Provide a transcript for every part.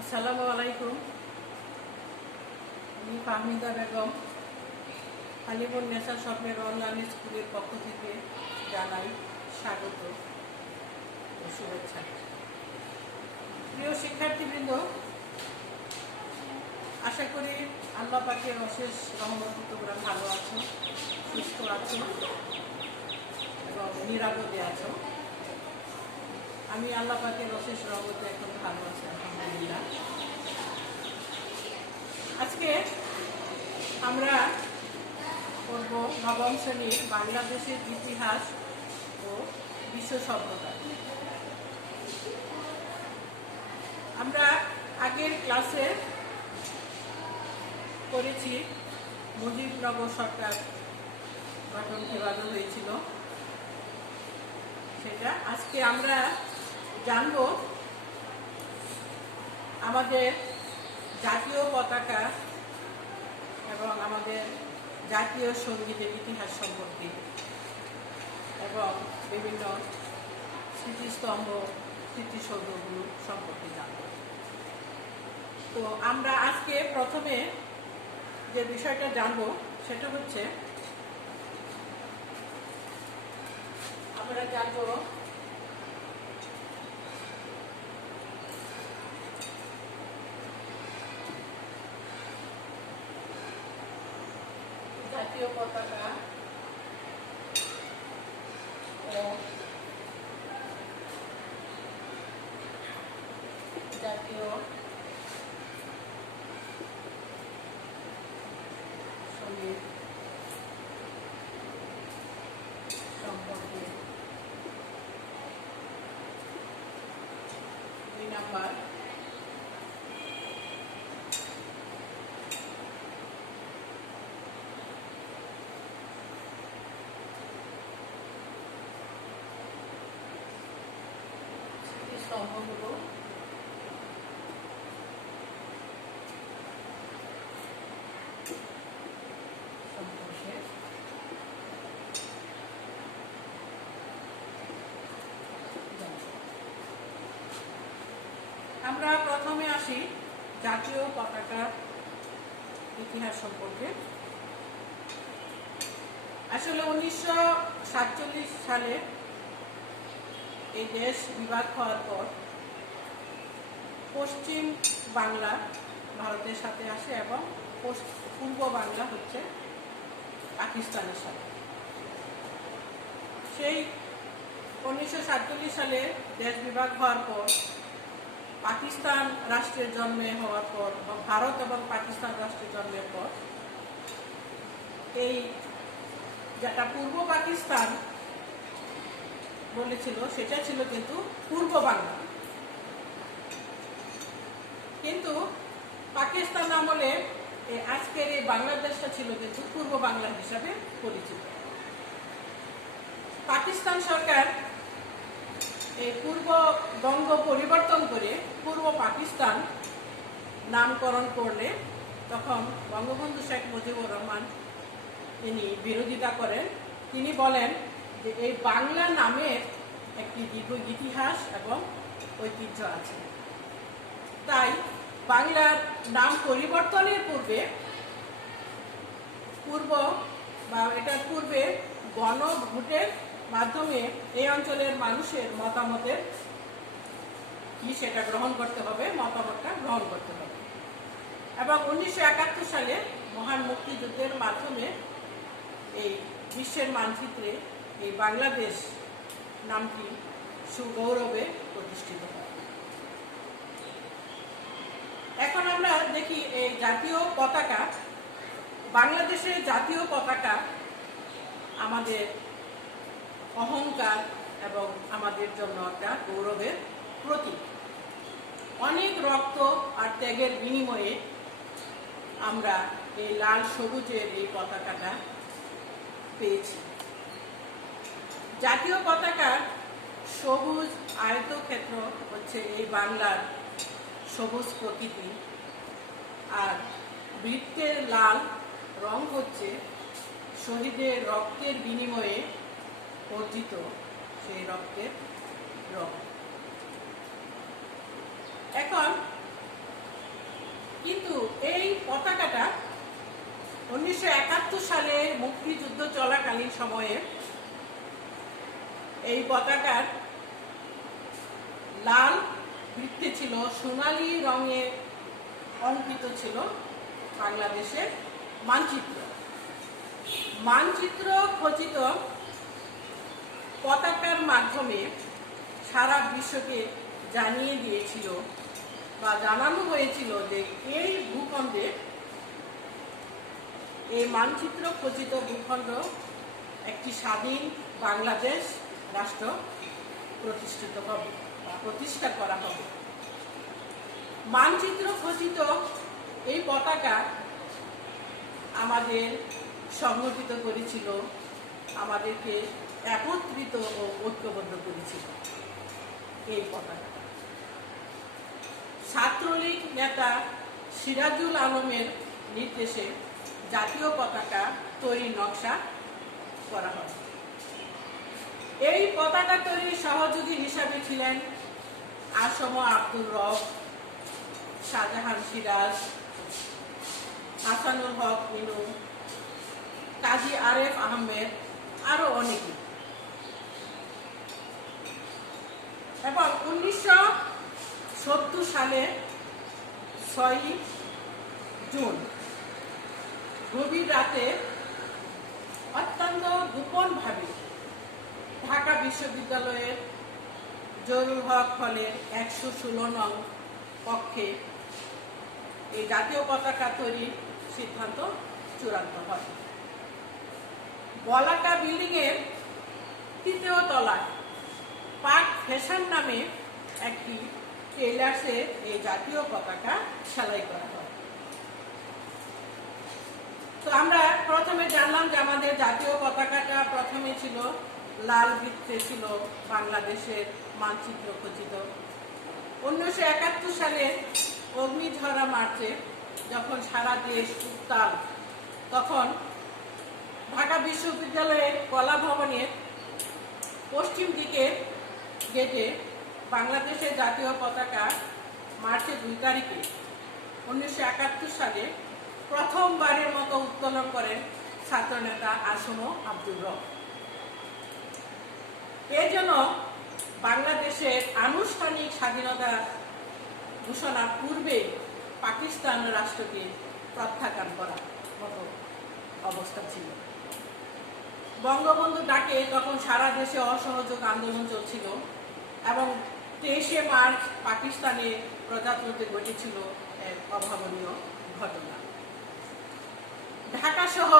আসসালামু আলাইকুম। আমি ফাহমিদা বেগম হালিমুন্নেসা স্বপ্নের অনলাইন স্কুলের পক্ষ থেকে জানাই স্বাগত ও শুভেচ্ছা। প্রিয় শিক্ষার্থীবৃন্দ, আশা করি আল্লাহ পাকের অশেষ রহমতে তোমরা ভালো আছো, সুস্থ আছো এবং নিরাপদে আছো। আমি আল্লাহ পাকের অশেষ রহমতে এখন ভালো আছি, আলহামদুলিল্লাহ। আজকে আমরা পড়ব নবম শ্রেণীর বাংলাদেশের ইতিহাস ও বিশ্ব সভ্যতা। আমরা আগের ক্লাসে পড়েছি মুজিবনগর সরকার গঠন কীভাবে হয়েছিল সেটা। আজকে আমরা জানব আমাদের জাতীয় পতাকা এবং আমাদের জাতীয় সঙ্গীতের ইতিহাস সম্পর্কে এবং বিভিন্ন স্মৃতিস্তম্ভ স্মৃতিসৌধগুলো সম্পর্কে জানব। তো আমরা আজকে প্রথমে যে বিষয়টা জানব সেটা হচ্ছে আমরা জানব জাতীয় পতাকা ও জাতীয় সঙ্গীত সম্পর্কে 2 নাম্বার। স্তম্ভগুলো সম্পর্কে আমরা প্রথমে আসি জাতীয় পতাকার ইতিহাস সম্পর্কে। আসলে 1947 সালে এই দেশ বিভাগ হওয়ার পর পশ্চিম বাংলা ভারতের সাথে আসে এবং পূর্ব বাংলা হচ্ছে পাকিস্তানের সাথে। সেই 1947 সালে দেশ বিভাগ হওয়ার পর পাকিস্তান রাষ্ট্রের হওয়ার পর ভারত এবং পাকিস্তান রাষ্ট্রের জন্মের পর এই যেটা পূর্ব পাকিস্তান বলেছিল সেটা ছিল কিন্তু পূর্ব বাংলা, কিন্তু পাকিস্তান আমলে আজকের এই বাংলাদেশটা ছিল কিন্তু পূর্ব বাংলা হিসাবে পরিচিত। পাকিস্তান সরকার এই পূর্ব বঙ্গ পরিবর্তন করে পূর্ব পাকিস্তান নামকরণ করলে তখন বঙ্গবন্ধু শেখ মুজিবুর রহমান তিনি বিরোধিতা করেন। তিনি বলেন যে এই বাংলা নামের একটি দীর্ঘ ইতিহাস এবং ঐতিহ্য আছে, তাই বাংলার নাম পরিবর্তনের পূর্বে গণভোটের মাধ্যমে এই অঞ্চলের মানুষের মতামতের কি সেটা গ্রহণ করতে হবে, মতামতটা গ্রহণ করতে হবে। এবং 1971 সালে মহান মুক্তিযুদ্ধের মাধ্যমে এই বিশ্বের মানচিত্রে এই বাংলাদেশ নামটি সুগৌরবে প্রতিষ্ঠিত হয়। এখন আমরা দেখি এই জাতীয় পতাকা, বাংলাদেশের জাতীয় পতাকা আমাদের অহংকার এবং আমাদের জন্য একটা গৌরবের প্রতীক। অনেক রক্ত আর ত্যাগের বিনিময়ে আমরা এই লাল সবুজের এই পতাকাটা পেয়েছি। জাতীয় পতাকার সবুজ আয়তক্ষেত্র হচ্ছে এই বাংলার সবুজ প্রকৃতি, আর বৃত্তের লাল রং হচ্ছে শহীদের রক্তের বিনিময়ে অর্জিত সেই রক্তের রং। এখন পতাকাটা 1971 সালে মুক্তিযুদ্ধ চলাকালীন সময়ে এই পতাকার লাল বৃত্তে ছিল সোনালী রঙে অঙ্কিত ছিল বাংলাদেশের মানচিত্র। মানচিত্র খচিত পতাকার মাধ্যমে সারা বিশ্বকে জানিয়ে দিয়েছিল বা জানানো হয়েছিল যে এই ভূখণ্ডে, এই মানচিত্র খচিত ভূখণ্ড একটি স্বাধীন বাংলাদেশ রাষ্ট্র প্রতিষ্ঠিত হবে বা প্রতিষ্ঠা করা হবে। মানচিত্র খচিত এই পতাকা আমাদের সংগঠিত করেছিল, আমাদেরকে একত্রিত ও ঐক্যবদ্ধ করেছিল এই পতাকা। ছাত্রলীগ নেতা সিরাজুল আলমের নির্দেশে জাতীয় পতাকা তৈরির নকশা করা হয়। এই পতাকা তৈরির সহযোগী হিসাবে ছিলেন আসম আব্দুর রব, শাহজাহান সিরাজ, হাসানুল হক ইনু, কাজী আরেফ আহমেদ, আরো অনেকে। এবং 1970 সালে 6 জুন গভীর রাতে অত্যন্ত গোপনভাবে ঢাকা বিশ্ববিদ্যালয়ের জহুরুল হক হলের 116 নং কক্ষে এই জাতীয় পতাকা তৈরির সিদ্ধান্ত চূড়ান্ত হয়। বলাকা বিল্ডিং এর 3য় তলায় পাক ফ্যাশন নামে একটি টেইলার্সে এই জাতীয় পতাকা সেলাই করা হয়। তো আমরা প্রথমে জানলাম যে আমাদের জাতীয় পতাকাটা প্রথমে ছিল লাল বৃত্তে, ছিল বাংলাদেশের মানচিত্র খচিত। 1971 সালে অগ্নিঝরা মার্চে যখন সারা দেশ উত্তাল, তখন ঢাকা বিশ্ববিদ্যালয়ের কলা ভবনের পশ্চিম দিকে গেটে বাংলাদেশের জাতীয় পতাকা মার্চের 2 তারিখে 1971 সালে প্রথমবারের মতো উত্তোলন করেন ছাত্রনেতা আসম আব্দুর রব। এই জন্য বাংলাদেশের আনুষ্ঠানিক স্বাধীনতা ঘোষণার পূর্বে পাকিস্তান রাষ্ট্রকে প্রত্যাখ্যান করার মতো অবস্থা ছিল। বঙ্গবন্ধু ডাকে তখন সারা দেশে অসহযোগ আন্দোলন চলছিল এবং 23শে মার্চ পাকিস্তানে প্রজাতন্ত্রে ঘটেছিল এক অভাবনীয় ঘটনা। ঢাকা সহ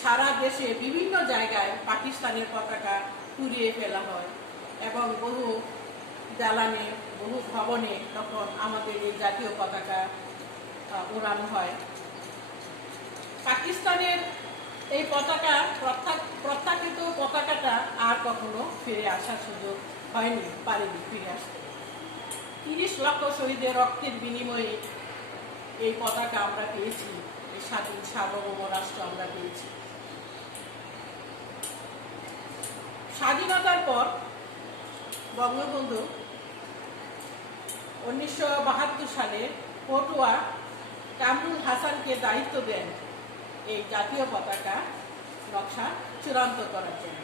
সারা দেশে বিভিন্ন জায়গায় পাকিস্তানের পতাকা পুড়িয়ে ফেলা হয় এবং বহু জ্বালানি, বহু ভবনে তখন আমাদের এই জাতীয় পতাকা উড়ানো হয়। পাকিস্তানের এই পতাকা প্রত্যাখ্যাত পতাকাটা আর কখনো ফিরে আসার সুযোগ হয়নি, পারেনি ফিরে আসতে। 30 লক্ষ শহীদের রক্তের বিনিময়ে এই পতাকা আমরা পেয়েছি, এই স্বাধীন সার্বভৌম রাষ্ট্র আমরা পেয়েছি। স্বাধীনতার পর বঙ্গবন্ধু 1972 সালে পটুয়া কামরুল হাসানকে দায়িত্ব দেন এই জাতীয় পতাকা নকশা চূড়ান্ত করার জন্য।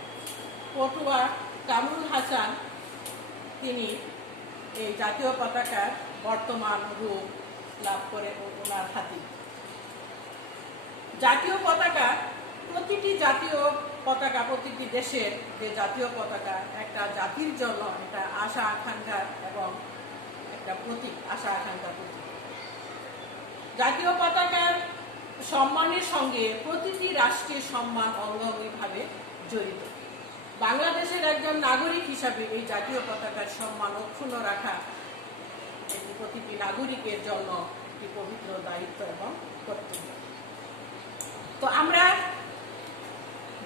পটুয়া কামরুল হাসান তিনি এই জাতীয় পতাকার বর্তমান রূপ লাভ করে ওনার হাতে। জাতীয় পতাকা, প্রতিটি জাতীয় পতাকা, প্রতিটি দেশের যে জাতীয় পতাকা একটা জাতির জন্য একটা আশা আকাঙ্ক্ষা এবং একটা প্রতীক, আশা আকাঙ্ক্ষার প্রতীক। জাতীয় পতাকার সম্মানের সঙ্গে প্রতিটি রাষ্ট্রের সম্মান অঙ্গাঙ্গিভাবে জড়িত। বাংলাদেশের একজন নাগরিক হিসাবে এই জাতীয় পতাকার সম্মান অক্ষুণ্ণ রাখা প্রতিটি নাগরিকের জন্য একটি পবিত্র দায়িত্ব এবং কর্তব্য। তো আমরা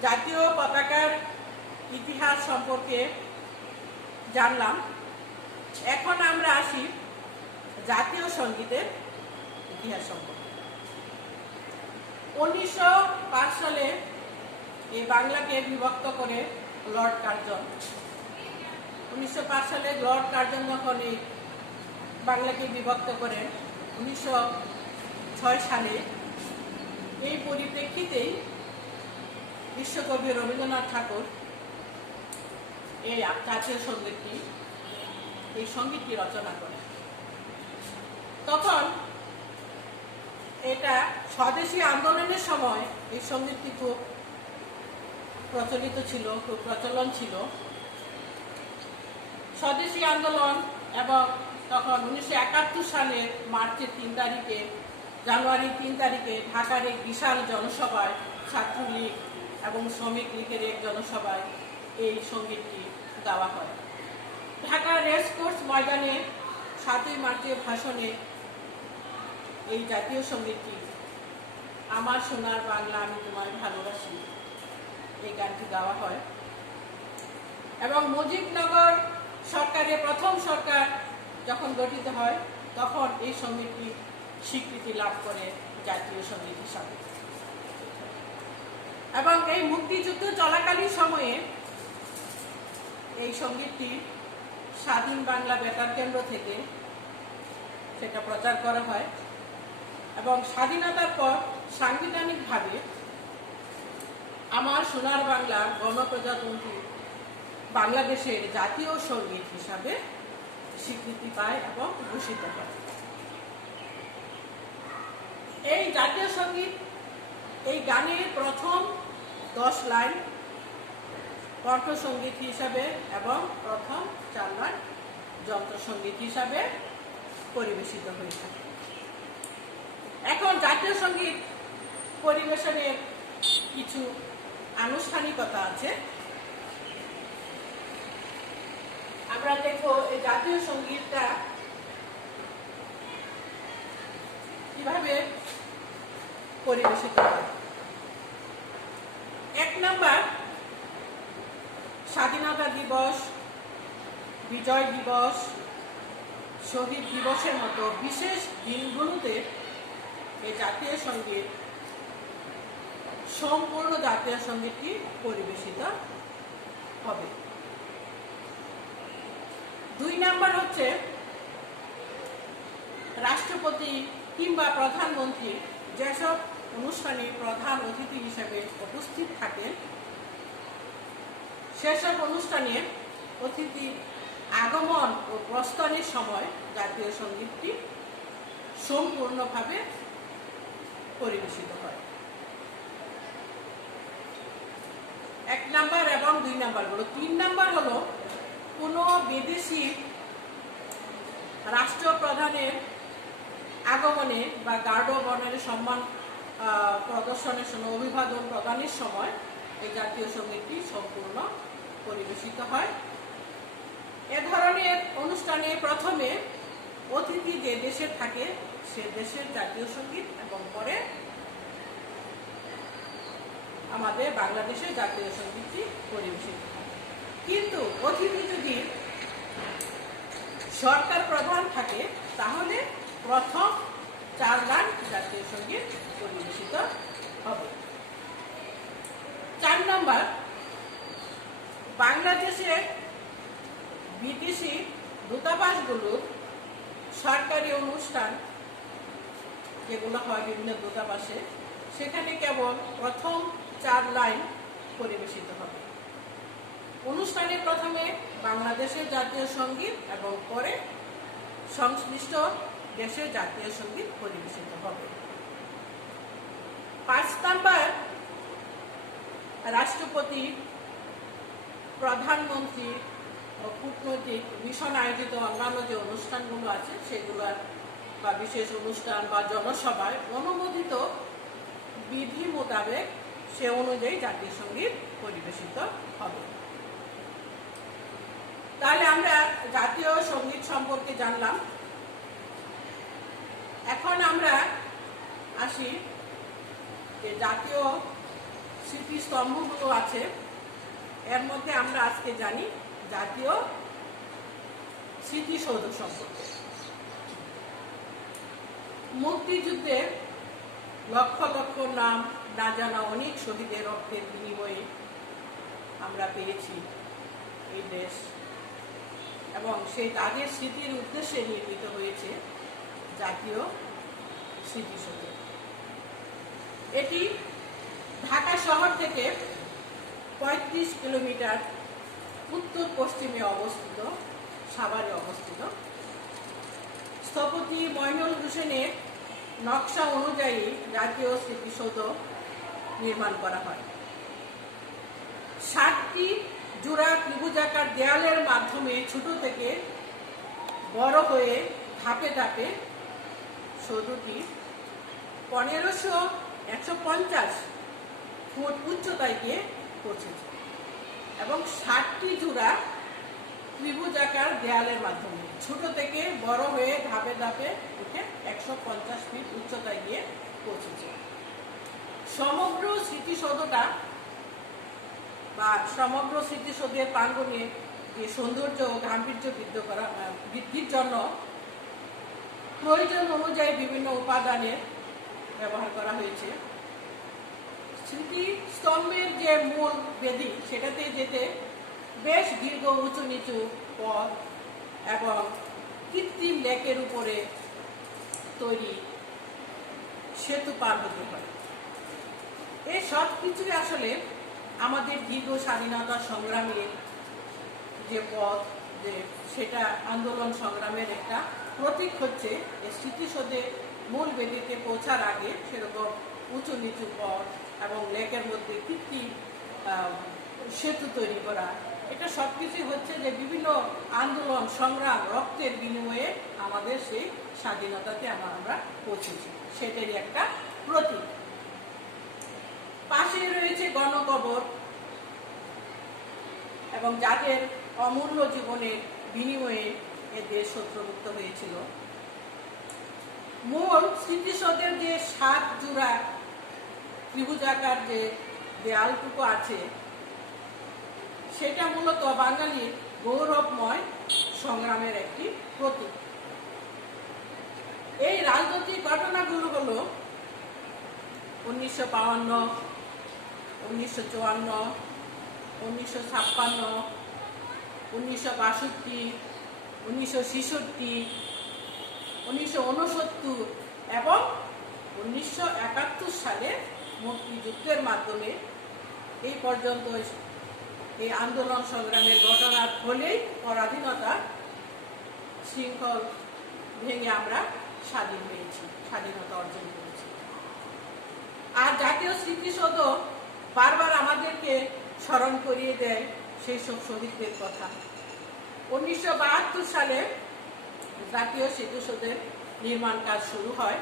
জাতীয় পতাকার ইতিহাস সম্পর্কে জানলাম। এখন আমরা আসি জাতীয় সঙ্গীতের ইতিহাস সম্পর্কে। 1905 সালে এই বাংলাকে বিভক্ত করে লর্ড কার্জন, 1905 সালে লর্ড কার্জন যখন এই বাংলাকে বিভক্ত করেন, সালে এই পরিপ্রেক্ষিতেই বিশ্বকবি রবীন্দ্রনাথ ঠাকুর এই জাতীয় সঙ্গীতটি রচনা করেন। তখন এটা স্বদেশী আন্দোলনের সময় এই সঙ্গীতটি খুব প্রচলিত ছিল, খুব প্রচলন ছিল। স্বদেশী আন্দোলন এবং তখন 1971 সালের মার্চের 3 তারিখে, জানুয়ারির 3 তারিখে ঢাকার এক বিশাল জনসভায়, ছাত্রলীগ এবং শ্রমিক লীগের এক জনসভায় এই সঙ্গীতটি গাওয়া হয়। ঢাকা রেসকোর্স ময়দানে 7ই মার্চের ভাষণে এই জাতীয় সঙ্গীতটি আমার সোনার বাংলা আমি তোমায় ভালোবাসি এই গানটি গাওয়া হয়। এবং মুজিবনগর সরকারের প্রথম সরকার যখন গঠিত হয় তখন এই সঙ্গীতটি স্বীকৃতি লাভ করে জাতীয় সঙ্গীত হিসাবে। এবং এই মুক্তিযুদ্ধ চলাকালীন সময়ে এই সঙ্গীতটি স্বাধীন বাংলা বেতার কেন্দ্র থেকে সেটা প্রচার করা হয়। এবং স্বাধীনতার পর সাংবিধানিকভাবে আমার সোনার বাংলা গণপ্রজাতন্ত্রী বাংলাদেশের জাতীয় সঙ্গীত হিসাবে স্বীকৃতি পায় এবং ঘোষিত হয়। এই জাতীয় সঙ্গীত, এই গানের প্রথম 10 লাইন কণ্ঠসঙ্গীত হিসাবে এবং প্রথম 4 লাইন যন্ত্রসঙ্গীত হিসাবে পরিবেশিত হয়ে থাকে। এখন জাতীয় সঙ্গীত পরিবেশনের কিছু আনুষ্ঠানিকতা আছে। আমরা দেখবো এই জাতীয় সঙ্গীতটা কিভাবে পরিবেশিত হয়। 1 নাম্বার, স্বাধীনতা দিবস, বিজয় দিবস, শহীদ দিবসের মতো বিশেষ দিনগুলোতে এই জাতীয় সঙ্গীত, সম্পূর্ণ জাতীয় সঙ্গীতটি পরিবেশিত হবে। 2 নাম্বার হচ্ছে রাষ্ট্রপতি কিংবা প্রধানমন্ত্রী যেসব অনুষ্ঠানে প্রধান অতিথি হিসেবে উপস্থিত থাকেন সেসব অনুষ্ঠানে অতিথি আগমন ও প্রস্থানের সময় জাতীয় সঙ্গীতটি সম্পূর্ণভাবে পরিবেশিত হয়। 1 নাম্বার এবং 2 নাম্বার হলো। 3 নাম্বার হলো কোনো বিদেশি রাষ্ট্রপ্রধানের আগমনে বা গার্ড অব অনারের সম্মান প্রদর্শনের সময়, অভিবাদন প্রদানের সময় এই জাতীয় সঙ্গীতটি সম্পূর্ণ পরিবেশিত হয়। এ ধরনের অনুষ্ঠানে প্রথমে অতিথি যে দেশে থাকে সে দেশের জাতীয় সঙ্গীত এবং পরে আমাদের বাংলাদেশের জাতীয় সঙ্গীতটি পরিবেশিত হয়। কিন্তু অতিথি যদি সরকার প্রধান থাকে তাহলে প্রথম 4 লাইন জাতীয় সঙ্গীত পরিবেশিত হবে। 4 নাম্বার, বাংলাদেশের বিদেশি দূতাবাসগুলোর সরকারি অনুষ্ঠান যেগুলো হয় বিভিন্ন দূতাবাসে, সেখানে কেবল প্রথম 4 লাইন পরিবেশিত হবে। অনুষ্ঠানে প্রথমে বাংলাদেশের জাতীয় সঙ্গীত এবং পরে সংশ্লিষ্ট দেশের জাতীয় সঙ্গীত পরিবেশিত হবে। 5 নাম্বার, রাষ্ট্রপতি, প্রধানমন্ত্রী ও কূটনৈতিক মিশন আয়োজিত অন্যান্য যে অনুষ্ঠানগুলো আছে সেগুলোর বা বিশেষ অনুষ্ঠান বা জনসভায় অনুমোদিত বিধি মোতাবেক সে অনুযায়ী জাতীয় সঙ্গীত পরিবেশিত হবে। তাহলে আমরা জাতীয় সঙ্গীত সম্পর্কে জানলাম। এখন আমরা আসি যে জাতীয় স্মৃতিস্তম্ভগুলো আছে, এর মধ্যে আমরা আজকে জানি জাতীয় স্মৃতিসৌধ সম্পর্কে। মুক্তিযুদ্ধে লক্ষ লক্ষ নাম না জানা অনেক শহীদের রক্তের বিনিময়ে আমরা পেয়েছি এই দেশ, এবং সেই তাদের স্মৃতির উদ্দেশ্যে নির্মিত হয়েছে জাতীয় স্মৃতিসৌধ। এটি ঢাকা শহর থেকে ৩৫ কিলোমিটার উত্তর পশ্চিমে অবস্থিত, সাভারে অবস্থিত। স্থপতি মইনুল হোসেনের নকশা অনুযায়ী জাতীয় স্মৃতিসৌধ নির্মাণ করা হয়। 7টি জোড়া ত্রিভুজাকার দেয়ালের মাধ্যমে ছোট থেকে বড় হয়ে ধাপে ধাপে সৌধটি ১৫০০-১৫০ ফুট উচ্চতায় গিয়ে পৌঁছেছে এবং 7টি জোড়া ত্রিভুজাকার দেয়ালের মাধ্যমে ছোট থেকে বড় হয়ে ধাপে ধাপে উঠে 150 ফিট উচ্চতায় গিয়ে পৌঁছেছে। সমগ্র স্মৃতিসৌধটা বা সমগ্র স্মৃতিসৌধের প্রাঙ্গণে যে সৌন্দর্য ও গাম্ভীর্য বৃদ্ধির জন্য প্রয়োজন অনুযায়ী বিভিন্ন উপাদানের ব্যবহার করা হয়েছে। স্মৃতিস্তম্ভের যে মূল বেদি সেটাতে যেতে বেশ দীর্ঘ উঁচু নিচু পথ এবং কৃত্রিম লেকের উপরে তৈরি সেতু পার হতে হয়। এই সব কিছুই আসলে আমাদের দীর্ঘ স্বাধীনতা সংগ্রামের যে পথ, যে সেটা আন্দোলন সংগ্রামের একটা প্রতীক হচ্ছে। এই স্মৃতিসৌধে মূল বেদিতে পৌঁছার আগে সেরকম উঁচু নিচু পথ এবং লেকের মধ্যে কৃত্রিম সেতু তৈরি করা, এটা সব কিছুই হচ্ছে যে বিভিন্ন আন্দোলন সংগ্রাম রক্তের বিনিময়ে আমাদের সেই স্বাধীনতাতে আমরা পৌঁছেছি, সেটারই একটা প্রতীক। পাশে রয়েছে গণকবর এবং যাদের অমূল্য জীবনের বিনিময়ে এ দেশ শত্রুমুক্ত হয়েছিল। মূল স্মৃতিসৌধের যে 7 জোড়া ত্রিভুজাকার যে দেয়ালটুকু আছে সেটা মূলত বাঙালির গৌরবময় সংগ্রামের একটি প্রতীক। এই রাজনৈতিক ঘটনাগুলো হলো 1952, 1954, 1956, 1962, 1966, 1969 এবং 1971 সালে মুক্তিযুদ্ধের মাধ্যমে এই পর্যন্ত এই আন্দোলন সংগ্রামের ঘটনার ফলেই পরাধীনতা শৃঙ্খল ভেঙে আমরা স্বাধীন হয়েছি, স্বাধীনতা অর্জন করেছি। আর জাতীয় স্মৃতিসৌধ বারবার আমাদেরকে স্মরণ করিয়ে দেয় সেই সব শহীদদের কথা। 1972 সালে জাতীয় স্মৃতিসৌধের নির্মাণ কাজ শুরু হয়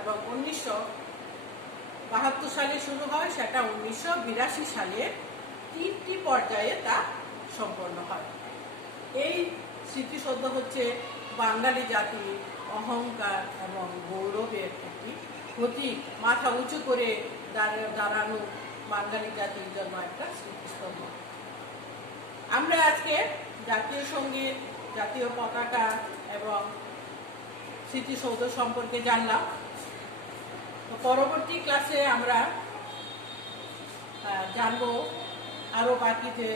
এবং 1972 সালে শুরু হয়, সেটা 1982 সালে 3টি পর্যায়ে তা সম্পন্ন হয়। এই স্মৃতিসৌধ হচ্ছে বাঙালি জাতির অহংকার এবং গৌরবের একটি প্রতীক, মাথা উঁচু করে দাঁড়ানো বাঙালি জাতির জন্য একটা স্মৃতিস্তম্ভ। আমরা আজকে জাতীয় সঙ্গীত, জাতীয় পতাকা এবং স্মৃতিসৌধ সম্পর্কে জানলাম। পরবর্তী ক্লাসে আমরা জানবো আরো বাকি যে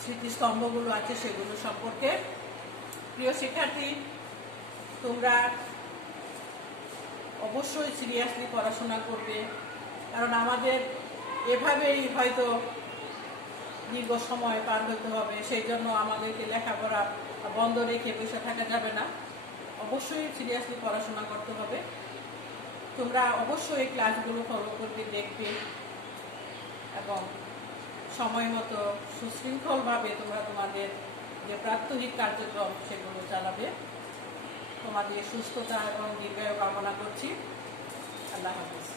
স্মৃতিস্তম্ভগুলো আছে সেগুলো সম্পর্কে। প্রিয় শিক্ষার্থী, তোমরা অবশ্যই সিরিয়াসলি পড়াশোনা করবে, কারণ আমাদের এভাবেই হয়তো দীর্ঘ সময় পার হতে হবে। সেই জন্য আমাদেরকে লেখাপড়া বন্ধ রেখে বসে থাকা যাবে না, অবশ্যই সিরিয়াসলি পড়াশোনা করতে হবে। তোমরা অবশ্যই এই ক্লাসগুলো ফলো করবে, দেখবে এবং সময় মতো সুশৃঙ্খলভাবে তোমরা তোমাদের যে প্রাত্যহিক কার্যক্রম সেগুলো চালাবে। তোমাদের সুস্থতা এবং দীর্ঘায়ু কামনা করছি। আল্লাহ হাফেজ।